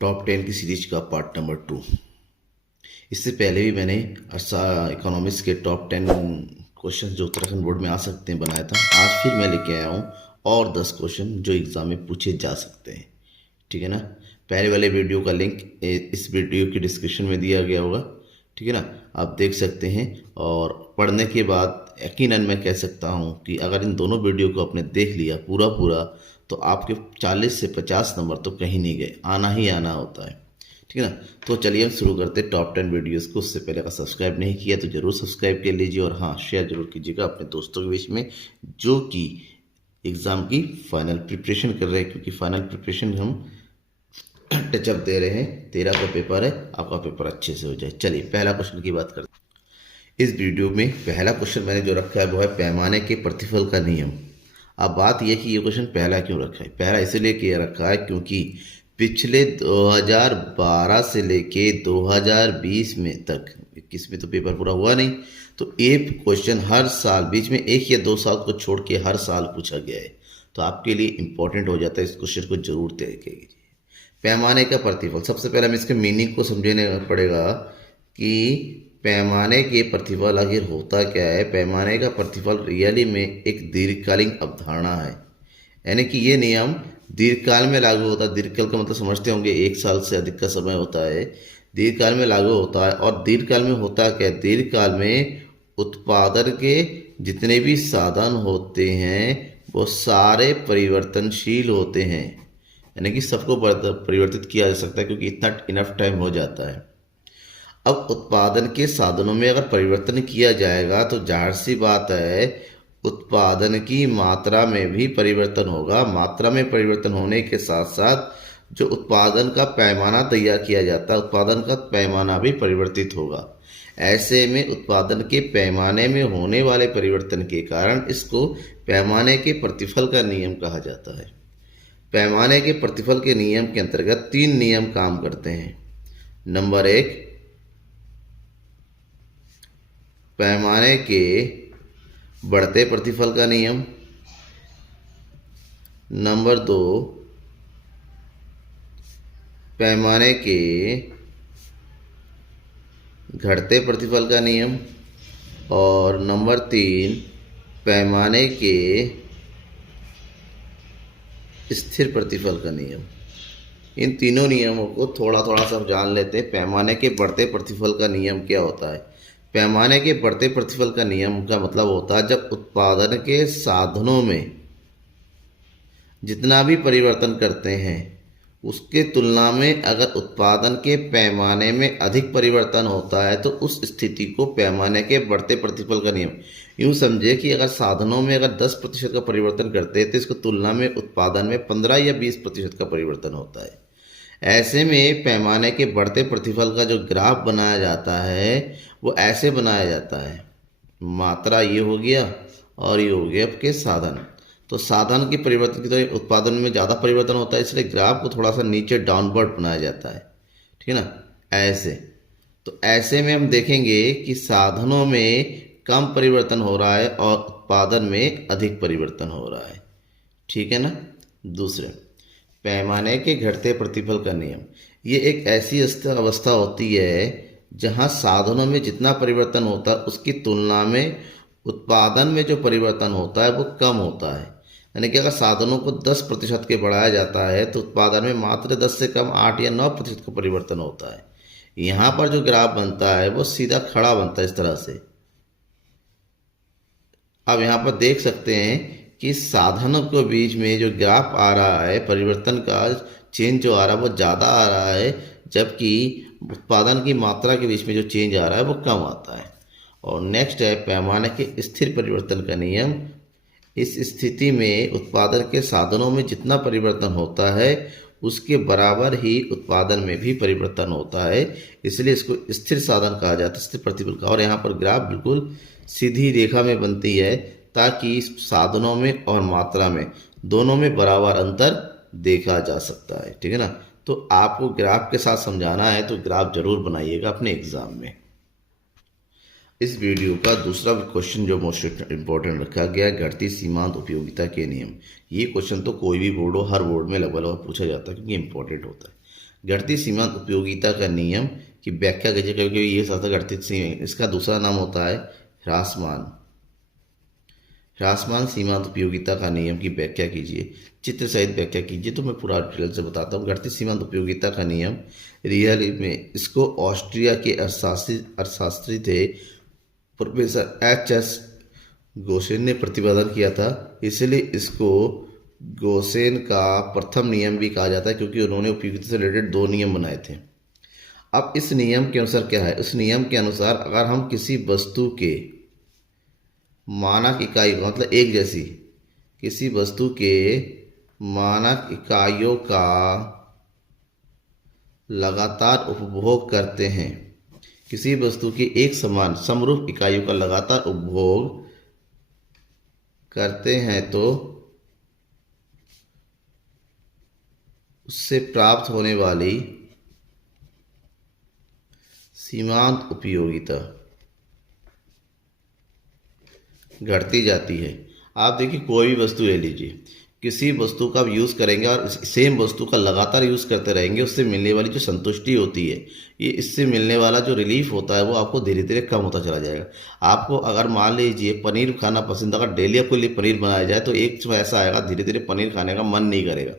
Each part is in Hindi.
टॉप 10 की सीरीज का पार्ट नंबर 2। इससे पहले भी मैंने इकोनॉमिक्स के टॉप 10 क्वेश्चन जो उत्तराखंड बोर्ड में आ सकते हैं बनाया था। आज फिर मैं लेके आया हूँ और 10 क्वेश्चन जो एग्ज़ाम में पूछे जा सकते हैं। ठीक है ना। पहले वाले वीडियो का लिंक इस वीडियो की डिस्क्रिप्शन में दिया गया होगा। ठीक है ना, आप देख सकते हैं। और पढ़ने के बाद यकीनन मैं कह सकता हूँ कि अगर इन दोनों वीडियो को आपने देख लिया पूरा पूरा तो आपके 40 से 50 नंबर तो कहीं नहीं गए, आना ही आना होता है। ठीक है ना। तो चलिए हम शुरू करते हैं टॉप 10 वीडियोस को। उससे पहले अगर सब्सक्राइब नहीं किया तो जरूर सब्सक्राइब कर लीजिए और हाँ, शेयर जरूर कीजिएगा अपने दोस्तों के बीच में जो कि एग्ज़ाम की फाइनल प्रिपरेशन कर रहे हैं, क्योंकि फाइनल प्रिपरेशन हम टचअप दे रहे हैं। 13 का पेपर है, आपका पेपर अच्छे से हो जाए। चलिए पहला क्वेश्चन की बात करते हैं। इस वीडियो में पहला क्वेश्चन मैंने जो रखा है वो है पैमाने के प्रतिफल का नियम। अब बात यह कि ये क्वेश्चन पहला क्यों रखा है। पहला इसलिए किया रखा है क्योंकि पिछले 2012 से लेके 2020 में तक, 21 में तो पेपर पूरा हुआ नहीं, तो एक क्वेश्चन हर साल बीच में 1 या 2 साल को छोड़ के हर साल पूछा गया है। तो आपके लिए इंपॉर्टेंट हो जाता है, इस क्वेश्चन को जरूर देखेंगे। पैमाने का प्रतिफल, सबसे पहले हमें इसके मीनिंग को समझने पड़ेगा कि पैमाने के प्रतिफल आखिर होता क्या है। पैमाने का प्रतिफल रियली में एक दीर्घकालीन अवधारणा है, यानी कि ये नियम दीर्घकाल में लागू होता है। दीर्घकाल का मतलब समझते होंगे 1 साल से अधिक का समय होता है। दीर्घकाल में लागू होता है। और दीर्घकाल में होता क्या है, दीर्घकाल में उत्पादन के जितने भी साधन होते हैं वो सारे परिवर्तनशील होते हैं, यानी कि सबको परिवर्तित किया जा सकता है क्योंकि इतना इनफ टाइम हो जाता है। अब उत्पादन के साधनों में अगर परिवर्तन किया जाएगा तो जाहिर सी बात है उत्पादन की मात्रा में भी परिवर्तन होगा। मात्रा में परिवर्तन होने के साथ साथ जो उत्पादन का पैमाना तैयार किया जाता है, उत्पादन का पैमाना भी परिवर्तित होगा। ऐसे में उत्पादन के पैमाने में होने वाले परिवर्तन के कारण इसको पैमाने के प्रतिफल का नियम कहा जाता है। पैमाने के प्रतिफल के नियम के अंतर्गत 3 नियम काम करते हैं। नंबर 1, पैमाने के बढ़ते प्रतिफल का नियम। नंबर 2, पैमाने के घटते प्रतिफल का नियम। और नंबर 3, पैमाने के स्थिर प्रतिफल का नियम। इन तीनों नियमों को थोड़ा थोड़ा सा जान लेते हैं। पैमाने के बढ़ते प्रतिफल का नियम क्या होता है। पैमाने के बढ़ते प्रतिफल का नियम का मतलब होता है जब उत्पादन के साधनों में जितना भी परिवर्तन करते हैं उसके तुलना में अगर उत्पादन के पैमाने में अधिक परिवर्तन होता है तो उस स्थिति को पैमाने के बढ़ते प्रतिफल का नियम। यूँ समझे कि अगर साधनों में अगर 10% का परिवर्तन करते हैं तो इसको तुलना में उत्पादन में 15 या 20% का परिवर्तन होता है। ऐसे में पैमाने के बढ़ते प्रतिफल का जो ग्राफ बनाया जाता है वो ऐसे बनाया जाता है। मात्रा ये हो गया और ये हो गया आपके साधन। तो साधन के परिवर्तन की तरह उत्पादन में ज़्यादा परिवर्तन होता है, इसलिए ग्राफ को थोड़ा सा नीचे डाउनवर्ड बनाया जाता है। ठीक है ना, ऐसे। तो ऐसे में हम देखेंगे कि साधनों में कम परिवर्तन हो रहा है और उत्पादन में अधिक परिवर्तन हो रहा है। ठीक है ना। दूसरे, पैमाने के घटते प्रतिफल का नियम। ये एक ऐसी अवस्था होती है जहाँ साधनों में जितना परिवर्तन होता है उसकी तुलना में उत्पादन में जो परिवर्तन होता है वो कम होता है। यानी कि अगर साधनों को 10% के बढ़ाया जाता है तो उत्पादन में मात्र 10 से कम 8 या 9% का परिवर्तन होता है। यहाँ पर जो ग्राफ बनता है वो सीधा खड़ा बनता है इस तरह से। अब यहाँ पर देख सकते हैं कि साधनों के बीच में जो ग्राफ आ रहा है, परिवर्तन का चेंज जो आ रहा है वो ज़्यादा आ रहा है, जबकि उत्पादन की मात्रा के बीच में जो चेंज आ रहा है वो कम आता है। और नेक्स्ट है पैमाने के स्थिर परिवर्तन का नियम। इस स्थिति में उत्पादन के साधनों में जितना परिवर्तन होता है उसके बराबर ही उत्पादन में भी परिवर्तन होता है, इसलिए इसको स्थिर साधन कहा जाता है, स्थिर प्रतिफल का। और यहाँ पर ग्राफ बिल्कुल सीधी रेखा में बनती है ताकि साधनों में और मात्रा में दोनों में बराबर अंतर देखा जा सकता है। ठीक है ना। तो आपको ग्राफ के साथ समझाना है तो ग्राफ जरूर बनाइएगा अपने एग्जाम में। इस वीडियो का दूसरा क्वेश्चन जो मोस्ट इम्पोर्टेंट रखा गया है, घटती सीमांत उपयोगिता के नियम। ये क्वेश्चन तो कोई भी बोर्ड हो, हर बोर्ड में लगभग लगभग पूछा जाता है क्योंकि इम्पोर्टेंट होता है। घटती सीमांत उपयोगिता का नियम की व्याख्या कीजिए, क्योंकि ये साथ घटती इसका दूसरा नाम होता है ह्रासमान। ह्रासमान सीमांत उपयोगिता का नियम की व्याख्या कीजिए, चित्र सहित व्याख्या कीजिए। तो मैं पूरा डिटेल से बताता हूँ। घटती सीमांत उपयोगिता का नियम रियल में इसको ऑस्ट्रिया के अर्थशास्त्री थे प्रोफेसर एच.एस. गोसेन ने प्रतिपादन किया था, इसलिए इसको गोसेन का प्रथम नियम भी कहा जाता है, क्योंकि उन्होंने उपयोगिता से रिलेटेड 2 नियम बनाए थे। अब इस नियम के अनुसार क्या है, इस नियम के अनुसार अगर हम किसी वस्तु के मानक इकाई मतलब एक जैसी किसी वस्तु के मानक इकाइयों का लगातार उपभोग करते हैं, किसी वस्तु की एक समान समरूप इकाइयों का लगातार उपभोग करते हैं, तो उससे प्राप्त होने वाली सीमांत उपयोगिता घटती जाती है। आप देखिए, कोई भी वस्तु ले लीजिए, किसी वस्तु का आप यूज़ करेंगे और सेम वस्तु का लगातार यूज़ करते रहेंगे, उससे मिलने वाली जो संतुष्टि होती है, ये इससे मिलने वाला जो रिलीफ होता है वो आपको धीरे धीरे कम होता चला जाएगा। आपको अगर मान लीजिए पनीर खाना पसंद, अगर डेली आपके लिए पनीर बनाया जाए तो एक समय ऐसा आएगा धीरे धीरे पनीर खाने का मन नहीं करेगा।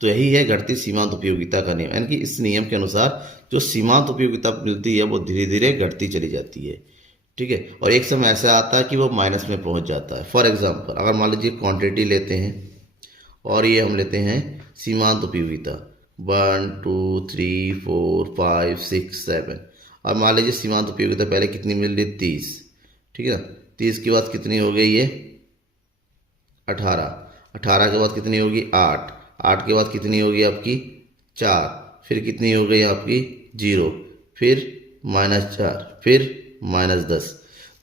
तो यही है घटती सीमांत उपयोगिता का नियम, यानी कि इस नियम के अनुसार जो सीमांत उपयोगिता मिलती है वो धीरे धीरे घटती चली जाती है। ठीक है, और एक समय ऐसा आता है कि वो माइनस में पहुंच जाता है। फॉर एग्जांपल, अगर मान लीजिए क्वांटिटी लेते हैं और ये हम लेते हैं सीमांत उपयोगिता 1 2 3 4 5 6 7, और मान लीजिए सीमांत उपयोगिता पहले कितनी मिल रही, 30। ठीक है ना, 30 के बाद कितनी हो गई ये 18, 18 के बाद कितनी होगी 8, 8 के बाद कितनी होगी आपकी 4, फिर कितनी हो गई आपकी 0, फिर -4, फिर -10।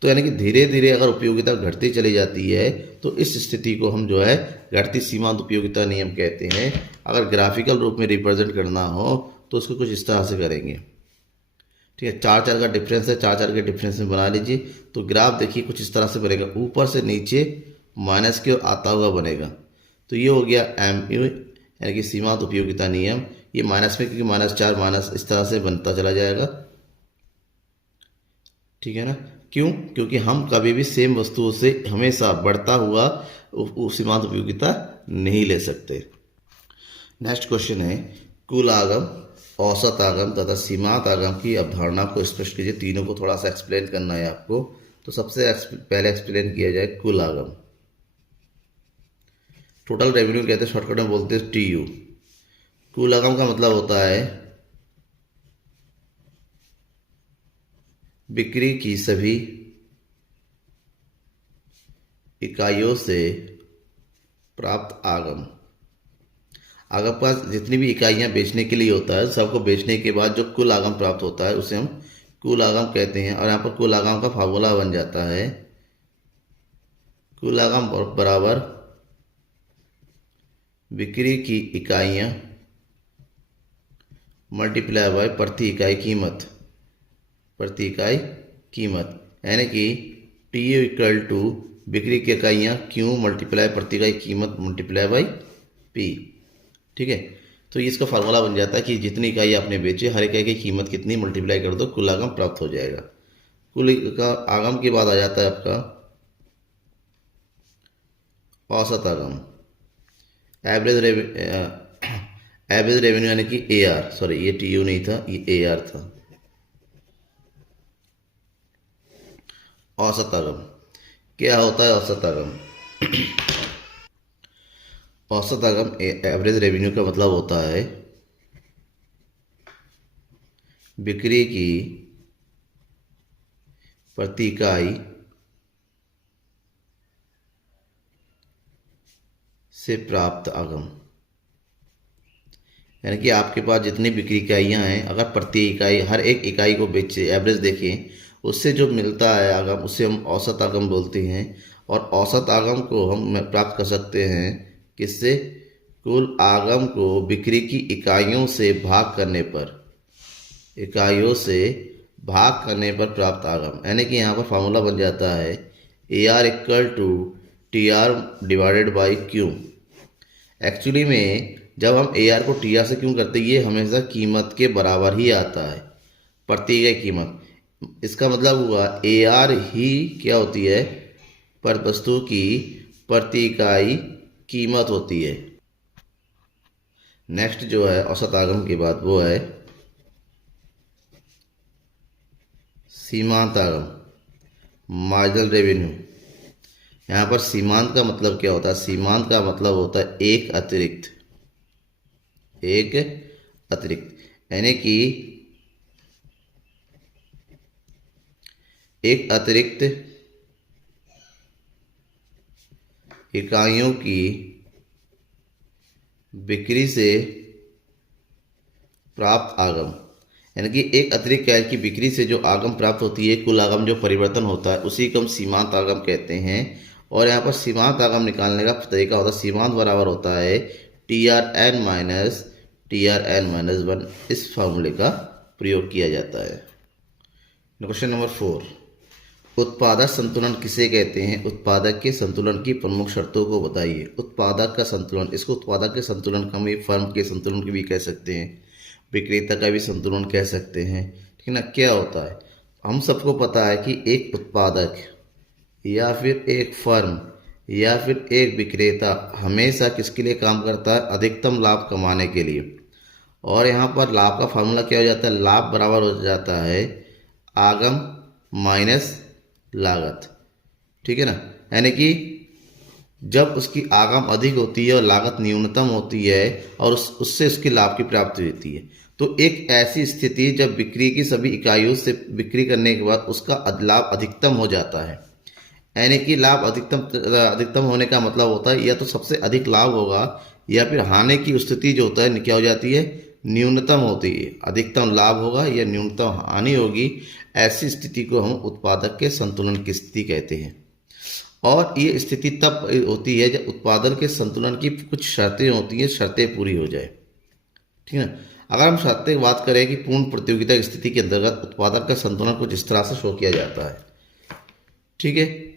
तो यानी कि धीरे धीरे अगर उपयोगिता घटती चली जाती है तो इस स्थिति को हम जो है घटती सीमांत उपयोगिता नियम कहते हैं। अगर ग्राफिकल रूप में रिप्रेजेंट करना हो तो उसको कुछ इस तरह से करेंगे। ठीक है, 4 का डिफरेंस है, 4 के डिफरेंस में बना लीजिए। तो ग्राफ देखिए कुछ इस तरह से बनेगा, ऊपर से नीचे माइनस की ओर आता हुआ बनेगा। तो ये हो गया MU यानी कि सीमांत उपयोगिता नियम। ये माइनस में, क्योंकि -4 माइनस इस तरह से बनता चला जाएगा। ठीक है ना, क्यों? क्योंकि हम कभी भी सेम वस्तुओं से हमेशा बढ़ता हुआ सीमांत उपयोगिता नहीं ले सकते। नेक्स्ट क्वेश्चन है, कुल आगम, औसत आगम तथा सीमांत आगम की अवधारणा को स्पष्ट कीजिए। तीनों को थोड़ा सा एक्सप्लेन करना है आपको। तो सबसे पहले एक्सप्लेन किया जाए कुल आगम। टोटल रेवेन्यू कहते हैं, शॉर्टकट में बोलते हैं TU। कुल आगम का मतलब होता है बिक्री की सभी इकाइयों से प्राप्त आगम। अगर पास जितनी भी इकाइयां बेचने के लिए होता है, सबको बेचने के बाद जो कुल आगम प्राप्त होता है उसे हम कुल आगम कहते हैं। और यहाँ पर कुल आगम का फार्मूला बन जाता है, कुल आगम बराबर बिक्री की इकाइयां मल्टीप्लाई बाय प्रति इकाई कीमत, प्रति इकाई कीमत, यानी कि TU इक्वल टू बिक्री की इकाइयाँ Q मल्टीप्लाई प्रति इकाई कीमत मल्टीप्लाई बाई P। ठीक है, तो इसका फार्मूला बन जाता है कि जितनी इकाई आपने बेची, हर इकाई की कीमत कितनी मल्टीप्लाई कर दो, कुल आगम प्राप्त हो जाएगा। कुल का आगम के बाद आ जाता है आपका औसत आगम, एवरेज रेवेन्यू यानी कि AR। सॉरी, ये TU नहीं था, ये AR था। औसत आगम क्या होता है? औसत आगम औसत आगम एवरेज रेवेन्यू का मतलब होता है बिक्री की प्रति इकाई से प्राप्त आगम। यानी कि आपके पास जितनी बिक्री इकाइयाँ हैं, अगर प्रति इकाई हर एक इकाई को बेचे, एवरेज देखें, उससे जो मिलता है आगम उसे हम औसत आगम बोलते हैं। और औसत आगम को हम प्राप्त कर सकते हैं किससे? कुल आगम को बिक्री की इकाइयों से भाग करने पर, इकाइयों से भाग करने पर प्राप्त आगम। यानी कि यहाँ पर फार्मूला बन जाता है AR equal to TR divided by Q। Actually में जब हम ए आर को टी आर से क्यों करते हैं, ये हमेशा कीमत के बराबर ही आता है, प्रति इकाई कीमत। इसका मतलब हुआ ए आर ही क्या होती है, पर वस्तु की प्रति इकाई कीमत होती है। नेक्स्ट जो है औसत आगम की बात, वो है सीमांत आगम, मार्जिनल रेवेन्यू। यहाँ पर सीमांत का मतलब क्या होता है, सीमांत का मतलब होता है एक अतिरिक्त, एक अतिरिक्त, यानी कि एक अतिरिक्त इकाइयों की बिक्री से प्राप्त आगम, यानी कि एक अतिरिक्त इकाई की बिक्री से जो आगम प्राप्त होती है, कुल आगम जो परिवर्तन होता है, उसी को हम सीमांत आगम कहते हैं। और यहाँ पर सीमांत आगम निकालने का तरीका होता है, सीमांत बराबर होता है T R N minus one. इस फॉर्मूले का प्रयोग किया जाता है। क्वेश्चन नंबर 4, उत्पादक संतुलन किसे कहते हैं? उत्पादक के संतुलन की प्रमुख शर्तों को बताइए। उत्पादक का संतुलन, इसको उत्पादक के संतुलन का हम फर्म के संतुलन की भी कह सकते हैं, विक्रेता का भी संतुलन कह सकते हैं, ठीक है ना। क्या होता है, हम सबको पता है कि एक उत्पादक या फिर एक फर्म या फिर एक विक्रेता हमेशा किसके लिए काम करता है, अधिकतम लाभ कमाने के लिए। और यहाँ पर लाभ का फार्मूला क्या हो जाता है, लाभ बराबर हो जाता है आगम माइनस लागत, ठीक है ना। यानी कि जब उसकी आगम अधिक होती है और लागत न्यूनतम होती है और उससे उसकी लाभ की प्राप्ति होती है, तो एक ऐसी स्थिति जब बिक्री की सभी इकाइयों से बिक्री करने के बाद उसका लाभ अधिकतम हो जाता है। यानी कि लाभ अधिकतम होने का मतलब होता है या तो सबसे अधिक लाभ होगा या फिर हानि की स्थिति जो होता है क्या हो जाती है, न्यूनतम होती है। अधिकतम लाभ होगा या न्यूनतम हानि होगी, ऐसी स्थिति को हम उत्पादक के संतुलन की स्थिति कहते हैं। और ये स्थिति तब होती है जब उत्पादन के संतुलन की कुछ शर्तें होती हैं, शर्तें पूरी हो जाए, ठीक है ना। अगर हम शर्तें की बात करें कि पूर्ण प्रतियोगिता की स्थिति के अंतर्गत उत्पादक का संतुलन कुछ इस तरह से शो किया जाता है, ठीक है।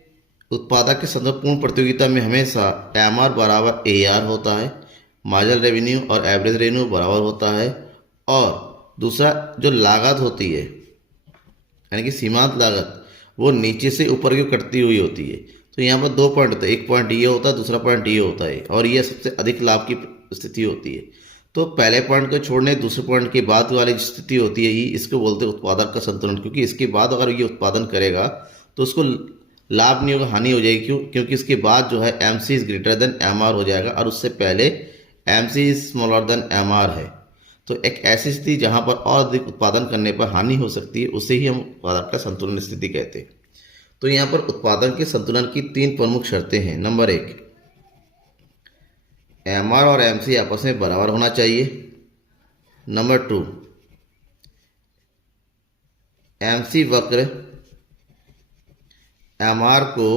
उत्पादक के संदर्भ पूर्ण प्रतियोगिता में हमेशा एम आर बराबर ए आर होता है, मार्जिनल रेवेन्यू और एवरेज रेवेन्यू बराबर होता है। और दूसरा जो लागत होती है, यानी कि सीमांत लागत, वो नीचे से ऊपर की कटती हुई होती है। तो यहाँ पर 2 पॉइंट होते हैं, एक पॉइंट ये होता है, दूसरा पॉइंट ये होता है, और ये सबसे अधिक लाभ की स्थिति होती है। तो पहले पॉइंट को छोड़ने दूसरे पॉइंट के बाद वाली स्थिति होती है, ये इसको बोलते हैं उत्पादक का संतुलन। क्योंकि इसके बाद अगर ये उत्पादन करेगा तो उसको लाभ नहीं होगा, हानि हो जाएगी। क्यों? क्योंकि इसके बाद जो है M C is greater than M R हो जाएगा और उससे पहले M C is smaller than M R है। तो एक ऐसी स्थिति जहाँ पर और अधिक उत्पादन करने पर हानि हो सकती है, उसे ही हम उत्पादन का संतुलन स्थिति कहते हैं। तो यहाँ पर उत्पादन के संतुलन की 3 प्रमुख शर्तें हैं। नंबर 1, एम आर और एम सी आपस में बराबर होना चाहिए। नंबर 2, एम सी वक्र एम आर को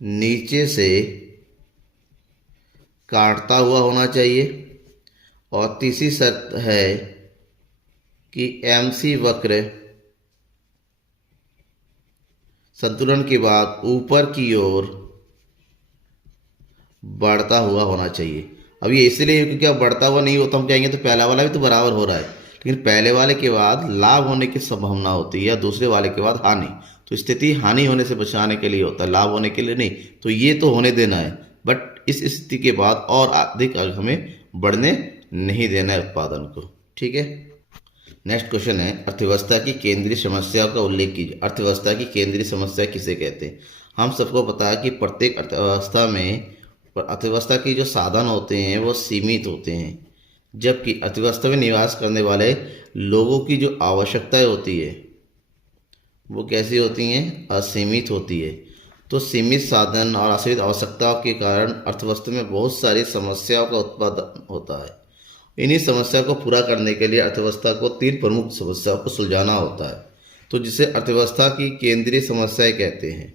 नीचे से काटता हुआ होना चाहिए। और तीसरी शर्त है कि एम सी वक्र संतुलन के बाद ऊपर की ओर बढ़ता हुआ होना चाहिए। अब ये इसलिए क्योंकि अब बढ़ता हुआ नहीं होता, हम कहेंगे तो पहला वाला भी तो बराबर हो रहा है, लेकिन पहले वाले के बाद लाभ होने की संभावना होती है या दूसरे वाले के बाद हानि। तो स्थिति हानि होने से बचाने के लिए होता है, लाभ होने के लिए नहीं। तो ये तो होने देना है, बट इस स्थिति के बाद और अधिक हमें बढ़ने नहीं देना है उत्पादन को, ठीक है। नेक्स्ट क्वेश्चन है, अर्थव्यवस्था की केंद्रीय समस्या का उल्लेख कीजिए। अर्थव्यवस्था की केंद्रीय समस्या किसे कहते हैं? हम सबको पता है कि प्रत्येक अर्थव्यवस्था में अर्थव्यवस्था की जो साधन होते हैं वो सीमित होते हैं, जबकि अर्थव्यवस्था में निवास करने वाले लोगों की जो आवश्यकताएं होती है वो कैसी होती हैं? असीमित होती है। तो सीमित साधन और असीमित आवश्यकताओं के कारण अर्थव्यवस्था में बहुत सारी समस्याओं का उत्पादन होता है। इन्हीं समस्याओं को पूरा करने के लिए अर्थव्यवस्था को 3 प्रमुख समस्याओं को सुलझाना होता है, तो जिसे अर्थव्यवस्था की केंद्रीय समस्याएं कहते हैं,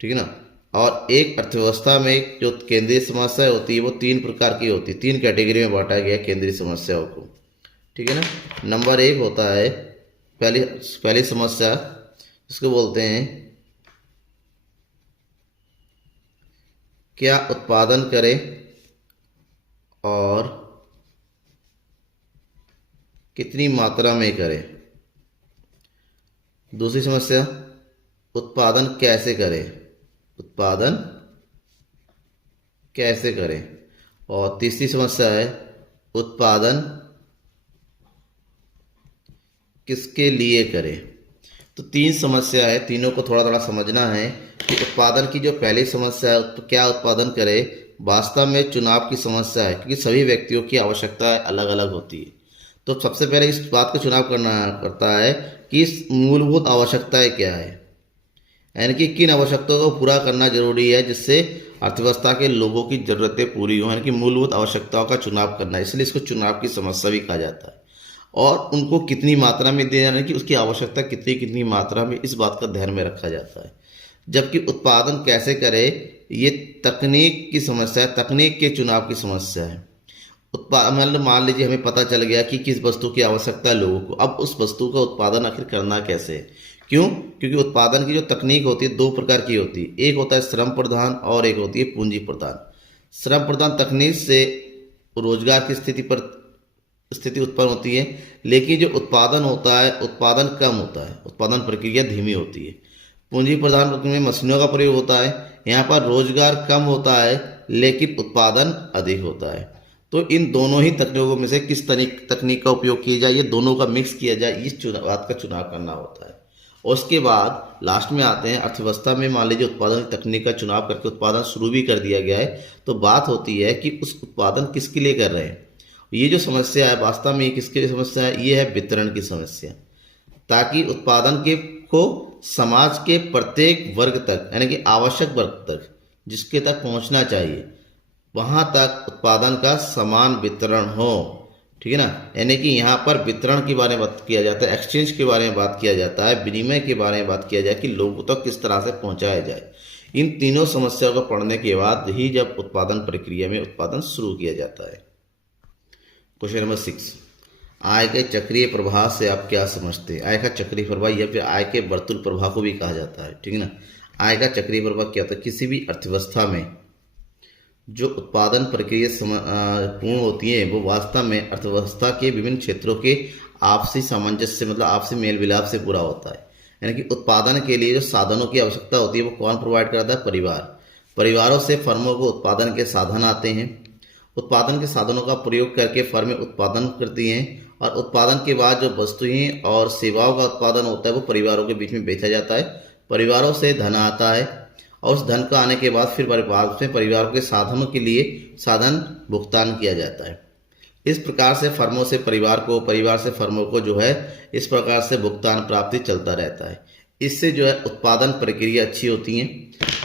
ठीक है ना। और एक अर्थव्यवस्था में जो केंद्रीय समस्या होती है वो 3 प्रकार की होती है, 3 कैटेगरी में बांटा गया है केंद्रीय समस्याओं को, ठीक है ना। नंबर 1 होता है पहली समस्या, इसको बोलते हैं क्या उत्पादन करें और कितनी मात्रा में करे। दूसरी समस्या, उत्पादन कैसे करें, उत्पादन कैसे करें। और तीसरी समस्या है, उत्पादन किसके लिए करें। तो तीन समस्या है, तीनों को थोड़ा थोड़ा समझना है कि उत्पादन की जो पहली समस्या है तो क्या उत्पादन करे, वास्तव में चुनाव की समस्या है, क्योंकि सभी व्यक्तियों की आवश्यकताएं अलग अलग होती है। तो सबसे पहले इस बात का चुनाव करना पड़ता है कि इस मूलभूत आवश्यकताएं क्या है, यानी कि किन आवश्यकताओं को पूरा करना जरूरी है जिससे अर्थव्यवस्था के लोगों की जरूरतें पूरी हों, यानी कि मूलभूत आवश्यकताओं का चुनाव करना है, इसलिए इसको चुनाव की समस्या भी कहा जाता है। और उनको कितनी मात्रा में दिया जाना, कि उसकी आवश्यकता कितनी कितनी मात्रा में, इस बात का ध्यान में रखा जाता है। जबकि उत्पादन कैसे करे, ये तकनीक की समस्या है, तकनीक के चुनाव की समस्या है। मतलब मान लीजिए हमें पता चल गया कि किस वस्तु की आवश्यकता है लोगों को, अब उस वस्तु का उत्पादन आखिर करना कैसे है। क्यों? क्योंकि उत्पादन की जो तकनीक होती है दो प्रकार की होती है, एक होता है श्रम प्रधान और एक होती है पूंजी प्रधान। श्रम प्रधान तकनीक से रोजगार की स्थिति उत्पन्न होती है, लेकिन जो उत्पादन होता है उत्पादन कम होता है, उत्पादन प्रक्रिया धीमी होती है। पूंजी प्रधान प्रक्रिया में मशीनों का प्रयोग होता है, यहाँ पर रोजगार कम होता है लेकिन उत्पादन अधिक होता है। तो इन दोनों ही तकनीकों में से किस तकनीक का उपयोग किया जाए, ये दोनों का मिक्स किया जाए, इस बात का चुनाव करना होता है। और उसके बाद लास्ट में आते हैं अर्थव्यवस्था में। मान लीजिए उत्पादन तकनीक का चुनाव करके उत्पादन शुरू भी कर दिया गया है, तो बात होती है कि उस उत्पादन किसके लिए कर रहे हैं। ये जो समस्या है वास्तव में ये किसके लिए समस्या है, ये है वितरण की समस्या। ताकि उत्पादन के को समाज के प्रत्येक वर्ग तक, यानी कि आवश्यक वर्ग तक जिसके तक पहुंचना चाहिए, वहां तक उत्पादन का समान वितरण हो। ठीक है ना, यानी कि यहाँ पर वितरण के बारे में बात किया जाता है, एक्सचेंज के बारे में बात किया जाता है, विनिमय के बारे में बात किया जाए कि लोगों तक किस तरह से पहुंचाया जाए। इन तीनों समस्याओं को पढ़ने के बाद ही जब उत्पादन प्रक्रिया में उत्पादन शुरू किया जाता है। क्वेश्चन नंबर 6, आय के चक्रीय प्रवाह से आप क्या समझते हैं। आय का चक्रीय प्रवाह या फिर आय के वर्तुल प्रवाह को भी कहा जाता है। ठीक है ना, आय का चक्रीय प्रवाह क्या होता है, किसी भी अर्थव्यवस्था में जो उत्पादन प्रक्रिया पूर्ण होती है वो वास्तव में अर्थव्यवस्था के विभिन्न क्षेत्रों के आपसी सामंजस्य मतलब आपसी मेल मिलाप से पूरा होता है। यानी कि उत्पादन के लिए जो साधनों की आवश्यकता होती है वो कौन प्रोवाइड करता है, परिवार। परिवारों से फर्मों को उत्पादन के साधन आते हैं, उत्पादन के साधनों का प्रयोग करके फर्में उत्पादन करती हैं, और उत्पादन के बाद जो वस्तुएं और सेवाओं का उत्पादन होता है वो परिवारों के बीच में बेचा जाता है। परिवारों से धन आता है और उस धन का आने के बाद फिर परिवारों के साधनों के लिए साधन भुगतान किया जाता है। इस प्रकार से फर्मों से परिवार को, परिवार से फर्मों को जो है इस प्रकार से भुगतान प्राप्ति चलता रहता है। इससे जो है उत्पादन प्रक्रिया अच्छी होती है,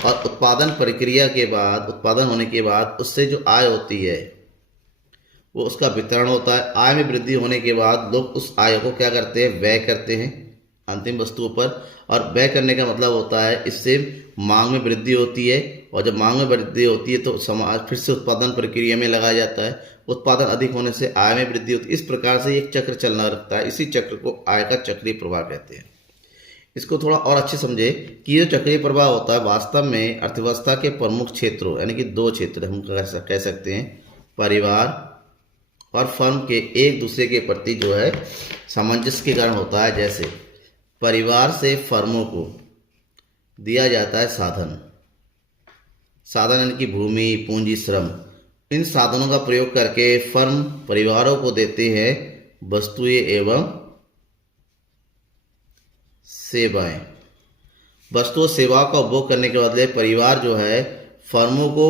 और उत्पादन प्रक्रिया के बाद, उत्पादन होने के बाद उससे जो आय होती है वो उसका वितरण होता है। आय में वृद्धि होने के बाद लोग उस आय को क्या करते हैं, व्यय करते हैं अंतिम वस्तुओं पर। और व्यय करने का मतलब होता है इससे मांग में वृद्धि होती है, और जब मांग में वृद्धि होती है तो समाज फिर से उत्पादन प्रक्रिया में लगाया जाता है। उत्पादन अधिक होने से आय में वृद्धि होती है। इस प्रकार से एक चक्र चलना रखता है, इसी चक्र को आय का चक्रीय प्रवाह कहते हैं। इसको थोड़ा और अच्छे समझे कि ये जो चक्रीय प्रवाह होता है वास्तव में अर्थव्यवस्था के प्रमुख क्षेत्रों, यानी कि दो क्षेत्र हम कह सकते हैं, परिवार और फर्म के एक दूसरे के प्रति जो है सामंजस्य के कारण होता है। जैसे परिवार से फर्मों को दिया जाता है साधन यानी कि भूमि, पूंजी, श्रम। इन साधनों का प्रयोग करके फर्म परिवारों को देते हैं वस्तुएं एवं सेवाएं। वस्तु सेवाओं का उपभोग करने के बदले परिवार जो है फर्मों को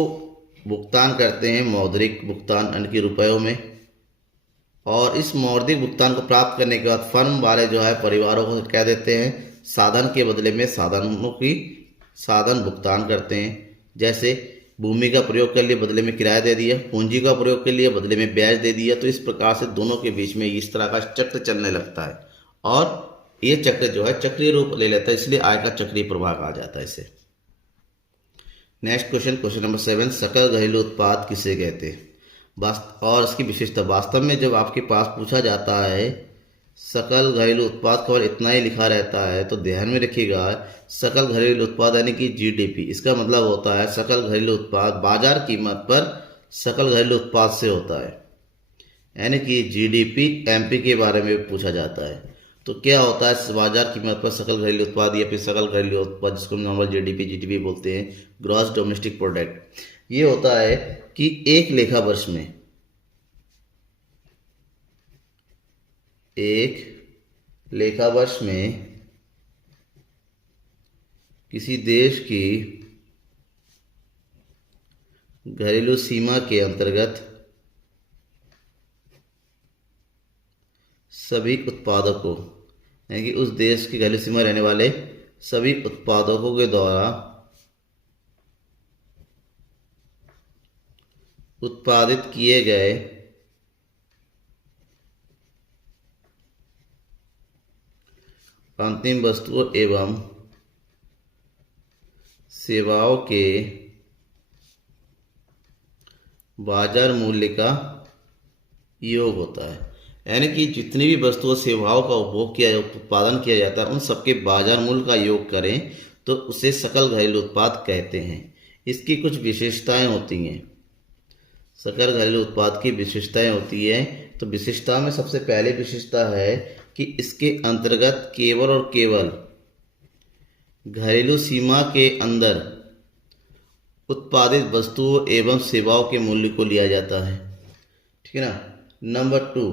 भुगतान करते हैं मौद्रिक भुगतान यानी कि रुपयों में, और इस मौद्रिक भुगतान को प्राप्त करने के बाद फर्म वाले जो है परिवारों को कह देते हैं साधन के बदले में साधन भुगतान करते हैं। जैसे भूमि का प्रयोग के लिए बदले में किराया दे दिया, पूंजी का प्रयोग के लिए बदले में ब्याज दे दिया। तो इस प्रकार से दोनों के बीच में इस तरह का चक्र चलने लगता है, और ये चक्र जो है चक्रीय रूप ले लेता है, इसलिए आय का चक्रीय प्रवाह कहा जाता है इसे। नेक्स्ट क्वेश्चन नंबर 7, सकल घरेलू उत्पाद किसे कहते हैं और इसकी विशेषता। वास्तव में जब आपके पास पूछा जाता है सकल घरेलू उत्पाद, केवल इतना ही लिखा रहता है, तो ध्यान में रखिएगा सकल घरेलू उत्पाद यानी कि जीडीपी, इसका मतलब होता है सकल घरेलू उत्पाद बाजार कीमत पर सकल घरेलू उत्पाद से होता है, यानी कि जीडीपी एमपी के बारे में पूछा जाता है। तो क्या होता है बाजार कीमत पर सकल घरेलू उत्पाद या फिर सकल घरेलू उत्पाद, जिसको नॉर्मल जीडीपी बोलते हैं, ग्रॉस डोमेस्टिक प्रोडक्ट। ये होता है कि एक लेखा वर्ष में, एक लेखा वर्ष में किसी देश की घरेलू सीमा के अंतर्गत सभी उत्पादों को, यानी कि उस देश की घरेलू सीमा रहने वाले सभी उत्पादकों के द्वारा उत्पादित किए गए अंतिम वस्तुओं एवं सेवाओं के बाजार मूल्य का योग होता है। यानी कि जितनी भी वस्तुओं सेवाओं का उपभोग किया उत्पादन किया जाता है, उन सबके बाजार मूल्य का योग करें तो उसे सकल घरेलू उत्पाद कहते हैं। इसकी कुछ विशेषताएं होती हैं। सकल घरेलू उत्पाद की विशेषताएं होती है, तो विशेषता में सबसे पहले विशेषता है कि इसके अंतर्गत केवल और केवल घरेलू सीमा के अंदर उत्पादित वस्तुओं एवं सेवाओं के मूल्य को लिया जाता है। ठीक है ना। नंबर 2,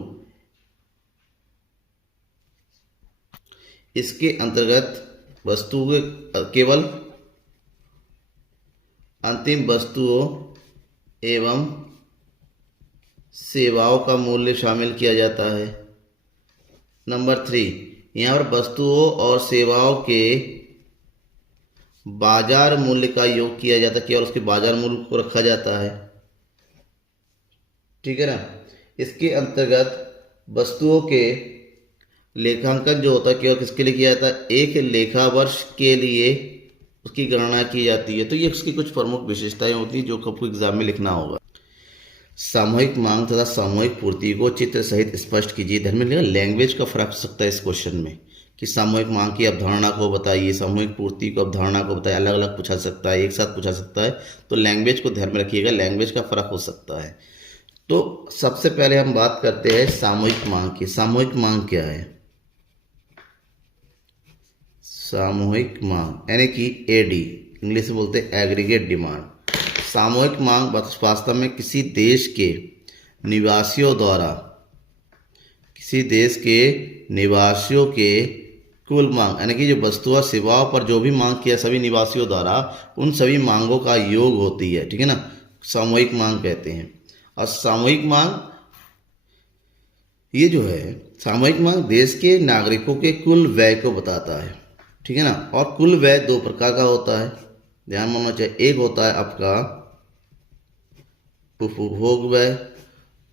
इसके अंतर्गत वस्तुओं केवल अंतिम वस्तुओं एवं सेवाओं का मूल्य शामिल किया जाता है। नंबर 3, यहाँ पर वस्तुओं और सेवाओं के बाजार मूल्य का योग किया जाता है, केवल उसके बाजार मूल्य को रखा जाता है। ठीक है ना। इसके अंतर्गत वस्तुओं के लेखांकन जो होता है केवल किसके लिए किया जाता है, एक लेखा वर्ष के लिए उसकी गणना की जाती है। तो ये उसकी कुछ प्रमुख विशेषताएं होती हैं जो आपको एग्जाम में लिखना होगा। सामूहिक मांग तथा सामूहिक पूर्ति को चित्र सहित स्पष्ट कीजिए। ध्यान में रखिएगा, लैंग्वेज का फर्क हो सकता है इस क्वेश्चन में, कि सामूहिक मांग की अवधारणा को बताइए, सामूहिक पूर्ति को अवधारणा को बताइए, अलग अलग पूछा सकता है, एक साथ पूछा सकता है। तो लैंग्वेज को ध्यान में रखिएगा, लैंग्वेज का फर्क हो सकता है। तो सबसे पहले हम बात करते हैं सामूहिक मांग की। सामूहिक मांग क्या है? सामूहिक मांग यानी कि एडी, इंग्लिश में बोलते हैं एग्रीगेट डिमांड। सामूहिक मांग वास्तव में किसी देश के निवासियों द्वारा, किसी देश के निवासियों के कुल मांग, यानी कि जो वस्तुओं और सेवाओं पर जो भी मांग किया सभी निवासियों द्वारा, उन सभी मांगों का योग होती है। ठीक है ना, सामूहिक मांग कहते हैं। और सामूहिक मांग ये जो है, सामूहिक मांग देश के नागरिकों के कुल व्यय को बताता है। ठीक है ना। और कुल व्यय दो प्रकार का होता है, ध्यान में होना चाहिए। एक होता है आपका उपभोग व्यय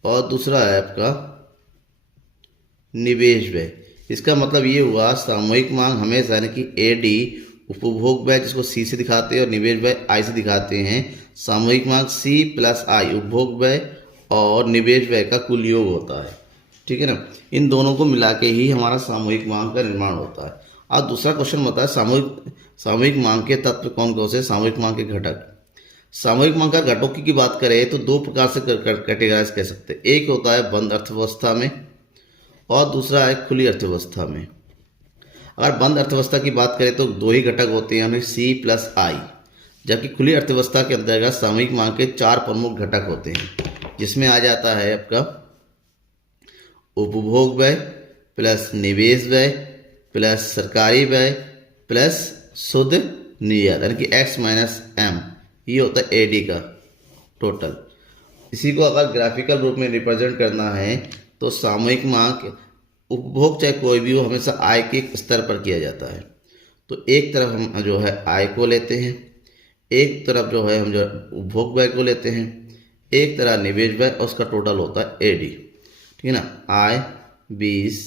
और दूसरा है आपका निवेश व्यय। इसका मतलब ये हुआ सामूहिक मांग हमेशा, यानी कि एडी उपभोग व्यय जिसको सी से दिखाते हैं और निवेश व्यय आई से दिखाते हैं। सामूहिक मांग सी प्लस आई, उपभोग व्यय और निवेश व्यय का कुल योग होता है। ठीक है ना। इन दोनों को मिला के ही हमारा सामूहिक मांग का निर्माण होता है। आज दूसरा क्वेश्चन होता है सामूहिक मांग के तत्व कौन कौन से, सामूहिक मांग के घटक। सामूहिक मांग का घटकों की बात करें तो दो प्रकार से कैटेगराइज कर सकते हैं। एक होता है बंद अर्थव्यवस्था में और दूसरा है खुली अर्थव्यवस्था में। अगर बंद अर्थव्यवस्था की बात करें तो दो ही घटक होते हैं, यानी सी प्लस आई। जबकि खुली अर्थव्यवस्था के अंतर्गत सामूहिक मांग के 4 प्रमुख घटक होते हैं, जिसमें आ जाता है आपका उपभोग व्यय प्लस निवेश व्यय प्लस सरकारी व्यय प्लस शुद्ध निर्यात, यानी कि x माइनस एम। ये होता है एडी का टोटल। इसी को अगर ग्राफिकल रूप में रिप्रेजेंट करना है तो सामूहिक मांग उपभोग चाहे कोई भी हो हमेशा आय के स्तर पर किया जाता है। तो एक तरफ हम जो है आय को लेते हैं, एक तरफ जो है हम जो उपभोग व्यय को लेते हैं, एक तरफ निवेश व्यय, और उसका टोटल होता है एडी। ठीक है ना। आय 20,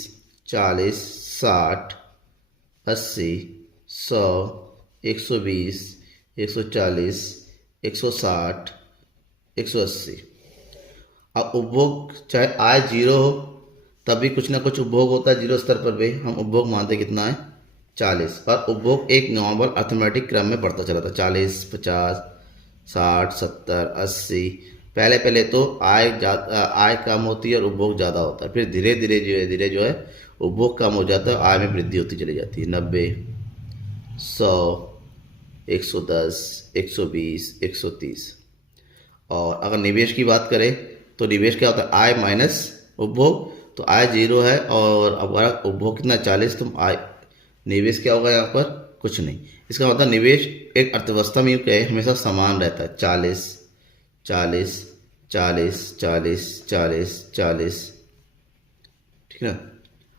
40, 60, 80, 100, 120, 140, 160, 180। अब उपभोग चाहे आय 0 हो तब भी कुछ ना कुछ उपभोग होता है। 0 स्तर पर भी हम उपभोग मानते कितना है, 40। और उपभोग एक नॉर्मल अर्थमेटिक क्रम में बढ़ता चला था, 40, 50, 60, 70, 80, पहले पहले तो आय कम होती है और उपभोग ज़्यादा होता है, फिर धीरे जो है उपभोग कम हो जाता है, आय में वृद्धि होती चली जाती है। 90, 100, 110, 120, 130। और अगर निवेश की बात करें तो निवेश क्या होता है, आय माइनस उपभोग, तो आय 0 है और अब अगर उपभोग कितना 40, तो आय निवेश क्या होगा यहाँ पर, कुछ नहीं। इसका मतलब निवेश एक अर्थव्यवस्था में क्या है, हमेशा समान रहता है, 40, 40, 40, 40, 40, 40, ठीक है ना।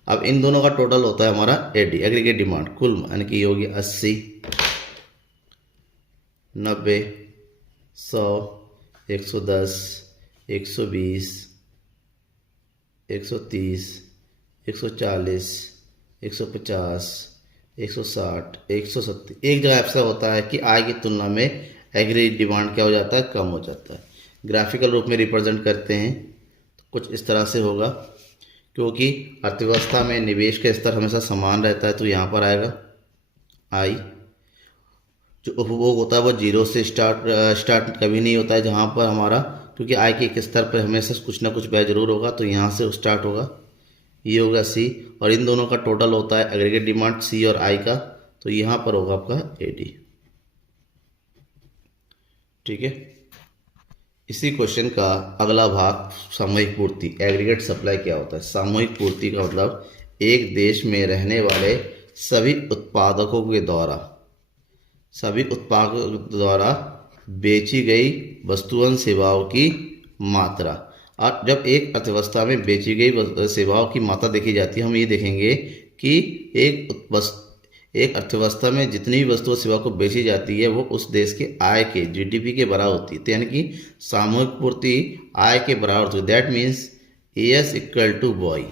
अब इन दोनों का टोटल होता है हमारा एडी, एग्रीगेट डिमांड, कुल, यानी कि ये होगी 80, 90, 100, 110, 120, 130, 140, 150, 160, 170। एक जगह ऐसा होता है कि आय की तुलना में एग्रीगेट डिमांड क्या हो जाता है, कम हो जाता है। ग्राफिकल रूप में रिप्रेजेंट करते हैं तो कुछ इस तरह से होगा, क्योंकि अर्थव्यवस्था में निवेश का स्तर हमेशा समान रहता है, तो यहाँ पर आएगा आई। जो उपभोग होता है वो 0 से स्टार्ट कभी नहीं होता है, जहाँ पर हमारा, क्योंकि आय के एक स्तर पर हमेशा कुछ ना कुछ व्यय जरूर होगा, तो यहाँ से स्टार्ट होगा, ये होगा सी। और इन दोनों का टोटल होता है एग्रीगेट डिमांड सी और आई का, तो यहाँ पर होगा आपका एडी, ठीक है। इसी क्वेश्चन का अगला भाग, सामूहिक पूर्ति, एग्रीगेट सप्लाई क्या होता है। सामूहिक पूर्ति का मतलब एक देश में रहने वाले सभी उत्पादकों द्वारा बेची गई वस्तुओं सेवाओं की मात्रा। और जब एक अर्थव्यवस्था में बेची गई सेवाओं की मात्रा देखी जाती है, हम ये देखेंगे कि एक अर्थव्यवस्था में जितनी भी वस्तु सेवा को बेची जाती है वो उस देश के आय के, जीडीपी के बराबर होती है। तो यानी कि सामूहिक पूर्ति आय के बराबर होती है, that means AS equal to Y.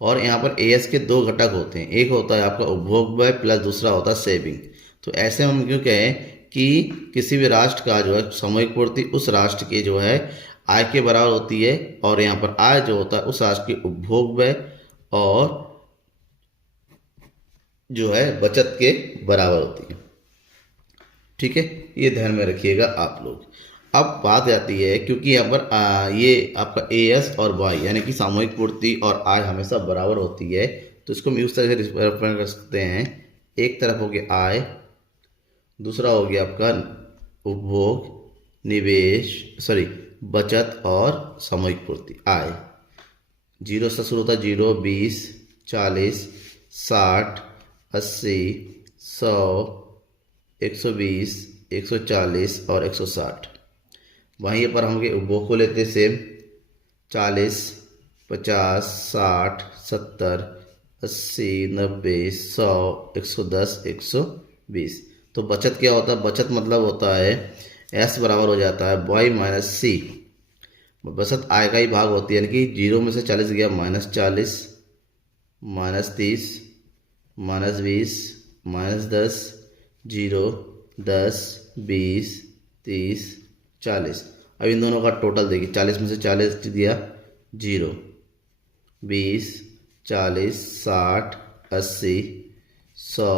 और यहाँ पर एएस के दो घटक होते हैं, एक होता है आपका उपभोग व्यय प्लस दूसरा होता है सेविंग। तो ऐसे हम क्यों कहें कि किसी भी राष्ट्र का जो है सामूहिक पूर्ति उस राष्ट्र के जो है आय के बराबर होती है, और यहाँ पर आय जो होता है उस राष्ट्र के उपभोग व्यय और जो है बचत के बराबर होती है, ठीक है। ये ध्यान में रखिएगा आप लोग। अब बात आती है, क्योंकि यहाँ पर ये आपका एएस और वाई यानी कि सामूहिक पूर्ति और आय हमेशा बराबर होती है, तो इसको हम इस तरह से रिप्रेजेंट कर सकते हैं। एक तरफ हो गया आय, दूसरा हो गया आपका उपभोग, बचत और सामूहिक पूर्ति। आय 0 से शुरू होता है, 0, 20, 40, 60, 80, 100, 120, 140 और 160। वहीं पर हम उपभोग को लेते सेम, 40, 50, 60, 70, 80, 90, 100, 110, 120। तो बचत क्या होता है, बचत मतलब होता है एस बराबर हो जाता है वाई माइनस सी। बचत आय का ही भाग होती है, यानी कि 0 में से 40 गया, -40, -30, -20, -10, 0, 10, 20, 30, 40। अब इन दोनों का टोटल देखिए, 40 में से 40 दिया 0, 20, 40, 60, 80, 100,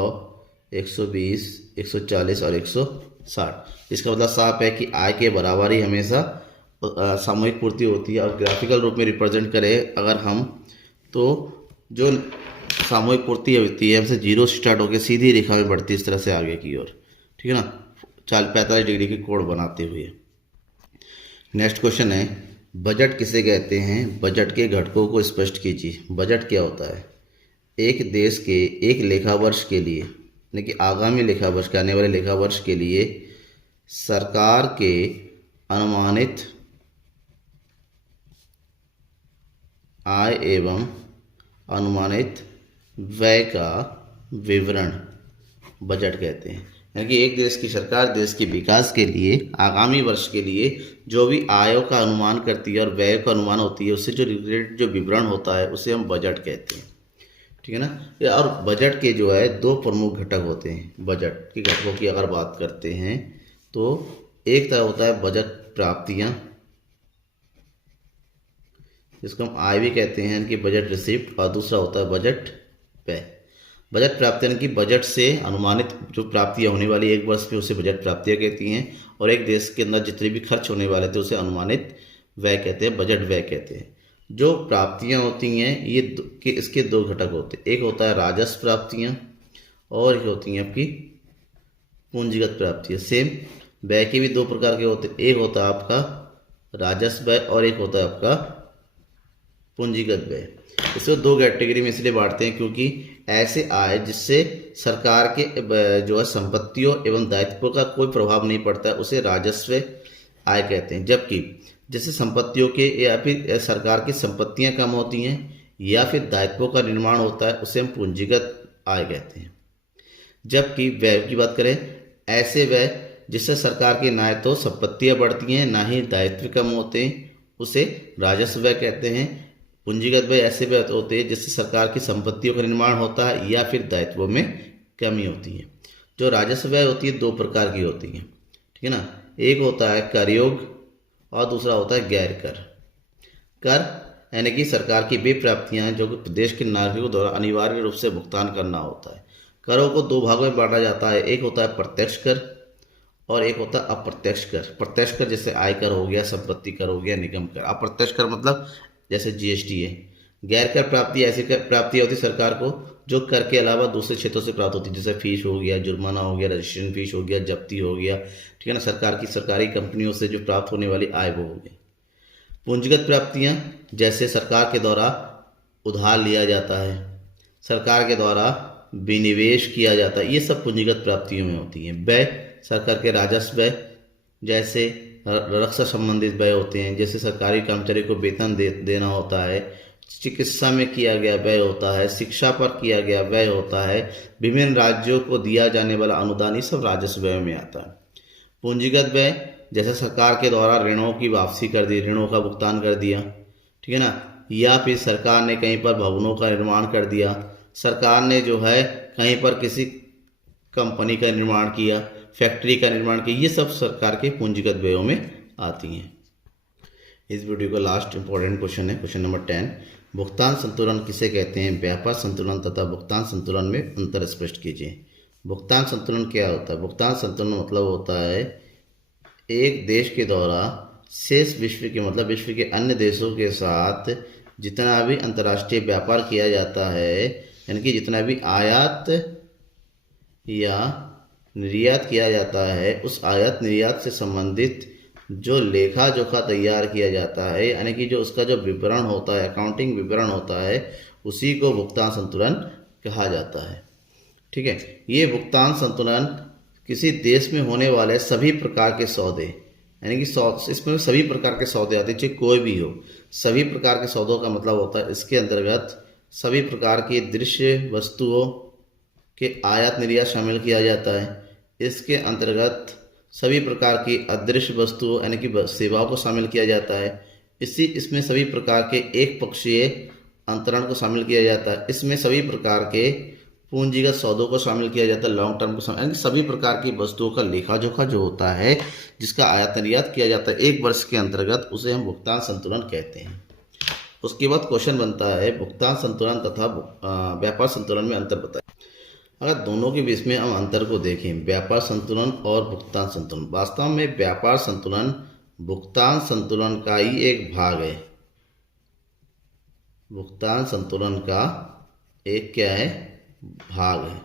120, 140 और 160। इसका मतलब साफ है कि आय के बराबर ही हमेशा सामूहिक पूर्ति होती है। और ग्राफिकल रूप में रिप्रेजेंट करें अगर हम, तो जो सामूहिक पूर्ति होती है हमसे 0 स्टार्ट होकर सीधी रेखा में बढ़ती है इस तरह से आगे की ओर, ठीक है ना, 45 डिग्री के कोण बनाते हुए। नेक्स्ट क्वेश्चन है, बजट किसे कहते हैं, बजट के घटकों को स्पष्ट कीजिए। बजट क्या होता है, एक देश के एक लेखा वर्ष के लिए, यानी कि आगामी लेखा वर्ष के, आने वाले लेखा वर्ष के लिए सरकार के अनुमानित आय एवं अनुमानित व्यय का विवरण बजट कहते हैं। यानी कि एक देश की सरकार देश के विकास के लिए आगामी वर्ष के लिए जो भी आयों का अनुमान करती है और व्यय का अनुमान होती है, उससे जो रिलेटेड जो विवरण होता है उसे हम बजट कहते हैं, ठीक है ना। और बजट के जो है 2 प्रमुख घटक होते हैं। बजट के घटकों की अगर बात करते हैं तो एक तरह होता है बजट प्राप्तियां, जिसको हम आय भी कहते हैं कि बजट रिसिप्ट, और दूसरा होता है बजट व्यय। बजट प्राप्तियां यानी कि बजट से अनुमानित जो प्राप्तियां होने वाली एक वर्ष में उसे बजट प्राप्तियां कहती हैं, और एक देश के अंदर जितने भी खर्च होने वाले थे उसे अनुमानित व्यय कहते हैं, बजट व्यय कहते हैं। जो प्राप्तियां होती हैं ये इसके दो घटक होते हैं, एक होता है राजस्व प्राप्तियां और एक होती हैं आपकी पूंजीगत प्राप्तियां। सेम व्यय के भी दो प्रकार के होते हैं, एक होता है आपका राजस्व व्यय और एक होता है आपका पूंजीगत व्यय। इसको दो कैटेगरी में इसलिए बांटते हैं क्योंकि ऐसे आय जिससे सरकार के जो है संपत्तियों एवं दायित्वों का कोई प्रभाव नहीं पड़ता है उसे राजस्व आय कहते हैं, जबकि जैसे संपत्तियों के या फिर सरकार की संपत्तियां कम होती हैं या फिर दायित्वों का निर्माण होता है उसे हम पूंजीगत आय कहते हैं। जबकि व्यय की बात करें, ऐसे व्यय जिससे सरकार की ना तो संपत्तियां बढ़ती हैं ना ही दायित्व कम होते हैं उसे राजस्व व्यय कहते हैं। पूंजीगत व्यय ऐसे व्यय होते हैं जिससे सरकार की संपत्तियों का निर्माण होता है या फिर दायित्वों में कमी होती है। जो राजस्व व्यय होती है दो प्रकार की होती है, ठीक है ना। एक होता है कर योग और दूसरा होता है गैर कर। कर यानी कि सरकार की वे प्राप्तियां हैं जो कि प्रदेश के नागरिकों द्वारा अनिवार्य रूप से भुगतान करना होता है। करों को दो भागों में बांटा जाता है, एक होता है प्रत्यक्ष कर और एक होता है अप्रत्यक्ष कर। प्रत्यक्ष कर जैसे आयकर हो गया, संपत्ति कर हो गया, निगम कर। अप्रत्यक्ष कर मतलब जैसे जीएसटी है। गैर कर प्राप्ति ऐसी प्राप्ति होती है सरकार को जो कर के अलावा दूसरे क्षेत्रों से प्राप्त होती है, जैसे फीस हो गया, जुर्माना हो गया, रजिस्ट्रेशन फीस हो गया, जब्ती हो गया, ठीक है ना। सरकार की सरकारी कंपनियों से जो प्राप्त होने वाली आय वो हो गई। पूंजीगत प्राप्तियां जैसे सरकार के द्वारा उधार लिया जाता है, सरकार के द्वारा विनिवेश किया जाता है, ये सब पूंजीगत प्राप्तियों में होती हैं। व्यय सरकार के राजस्व व्यय जैसे रक्षा संबंधित व्यय होते हैं, जैसे सरकारी कर्मचारी को वेतन देना होता है, चिकित्सा में किया गया व्यय होता है, शिक्षा पर किया गया व्यय होता है, विभिन्न राज्यों को दिया जाने वाला अनुदान, ये सब राजस्व व्यय में आता है। पूंजीगत व्यय जैसे सरकार के द्वारा ऋणों की वापसी कर दी, ऋणों का भुगतान कर दिया, ठीक है ना, या फिर सरकार ने कहीं पर भवनों का निर्माण कर दिया, सरकार ने जो है कहीं पर किसी कंपनी का निर्माण किया, फैक्ट्री का निर्माण किया, ये सब सरकार के पूंजीगत व्ययों में आती हैं। इस वीडियो का लास्ट इंपॉर्टेंट क्वेश्चन है, क्वेश्चन नंबर 10। भुगतान संतुलन किसे कहते हैं? व्यापार संतुलन तथा भुगतान संतुलन में अंतर स्पष्ट कीजिए। भुगतान संतुलन क्या होता है? भुगतान संतुलन मतलब होता है एक देश के द्वारा शेष विश्व के मतलब विश्व के अन्य देशों के साथ जितना भी अंतर्राष्ट्रीय व्यापार किया जाता है, यानी कि जितना भी आयात या निर्यात किया जाता है, उस आयात निर्यात से संबंधित जो लेखा जोखा तैयार किया जाता है, यानी कि जो उसका जो विवरण होता है, अकाउंटिंग विवरण होता है, उसी को भुगतान संतुलन कहा जाता है। ठीक है, ये भुगतान संतुलन किसी देश में होने वाले सभी प्रकार के सौदे, यानी कि इसमें सभी प्रकार के सौदे आते हैं, चाहे कोई भी हो, सभी प्रकार के सौदों का मतलब होता है इसके अंतर्गत सभी प्रकार की दृश्य वस्तुओं के आयात निर्यात शामिल किया जाता है। इसके अंतर्गत सभी प्रकार की अदृश्य वस्तुओं यानी कि सेवाओं को शामिल किया जाता है। इसमें सभी प्रकार के एक पक्षीय अंतरण को शामिल किया जाता है। इसमें सभी प्रकार के पूंजीगत सौदों को शामिल किया जाता है, लॉन्ग टर्म को शामिल, यानी सभी प्रकार की वस्तुओं का लेखा जोखा जो होता है, जिसका आयात निर्यात किया जाता है एक वर्ष के अंतर्गत, उसे हम भुगतान संतुलन कहते हैं। उसके बाद क्वेश्चन बनता है भुगतान संतुलन तथा व्यापार संतुलन में अंतर बताएं। अगर दोनों के बीच में हम अंतर को देखें, व्यापार संतुलन और भुगतान संतुलन, वास्तव में व्यापार संतुलन भुगतान संतुलन का ही एक भाग है। भुगतान संतुलन का एक क्या है? भाग है।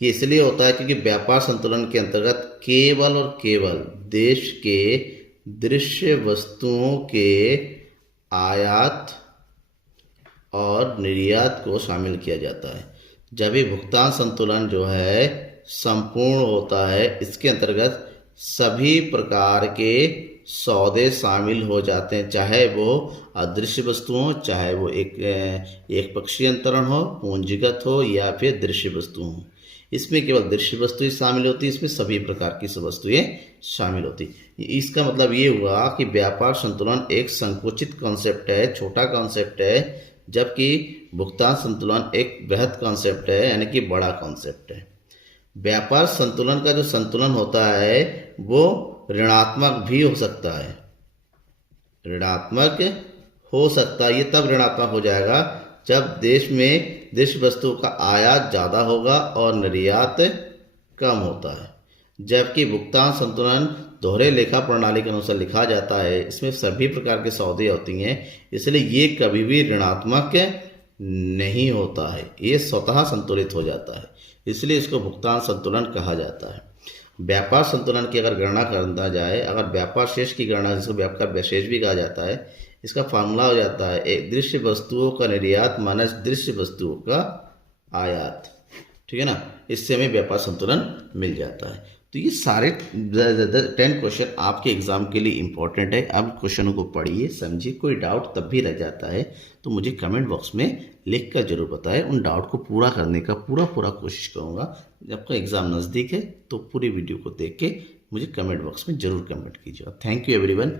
ये इसलिए होता है क्योंकि व्यापार संतुलन के अंतर्गत केवल और केवल देश के दृश्य वस्तुओं के आयात और निर्यात को शामिल किया जाता है। जब भी भुगतान संतुलन जो है संपूर्ण होता है, इसके अंतर्गत सभी प्रकार के सौदे शामिल हो जाते हैं, चाहे वो अदृश्य वस्तु हो, चाहे वो एक पक्षीय अंतरण हो, पूंजीगत हो या फिर दृश्य वस्तु हो। इसमें केवल दृश्य वस्तुएं शामिल होती है, इसमें सभी प्रकार की वस्तुएं शामिल होती। इसका मतलब ये हुआ कि व्यापार संतुलन एक संकुचित कॉन्सेप्ट है, छोटा कॉन्सेप्ट है, जबकि भुगतान संतुलन एक बृहद कॉन्सेप्ट है, यानी कि बड़ा कॉन्सेप्ट है। व्यापार संतुलन का जो संतुलन होता है वो ऋणात्मक भी हो सकता है, ऋणात्मक हो सकता है। ये तब ऋणात्मक हो जाएगा जब देश में दृश्य वस्तुओं का आयात ज़्यादा होगा और निर्यात कम होता है। जबकि भुगतान संतुलन दोहरे लेखा प्रणाली के अनुसार लिखा जाता है, इसमें सभी प्रकार के सौदे होती हैं, इसलिए ये कभी भी ऋणात्मक नहीं होता है, ये स्वतः संतुलित हो जाता है, इसलिए इसको भुगतान संतुलन कहा जाता है। व्यापार संतुलन की अगर गणना करना जाए, अगर व्यापार शेष की गणना, जिसको व्यापार शेष भी कहा जाता है, इसका फार्मूला हो जाता है एक दृश्य वस्तुओं का निर्यात माइनस दृश्य वस्तुओं का आयात। ठीक है ना, इससे हमें व्यापार संतुलन मिल जाता है। तो ये सारे 10 क्वेश्चन आपके एग्जाम के लिए इंपॉर्टेंट है। आप क्वेश्चनों को पढ़िए, समझिए, कोई डाउट तब भी रह जाता है तो मुझे कमेंट बॉक्स में लिख कर जरूर बताएं। उन डाउट को पूरा करने का पूरा कोशिश करूँगा। जब आपका एग्ज़ाम नज़दीक है तो पूरी वीडियो को देख के मुझे कमेंट बॉक्स में ज़रूर कमेंट कीजिएगा। Thank you everyone.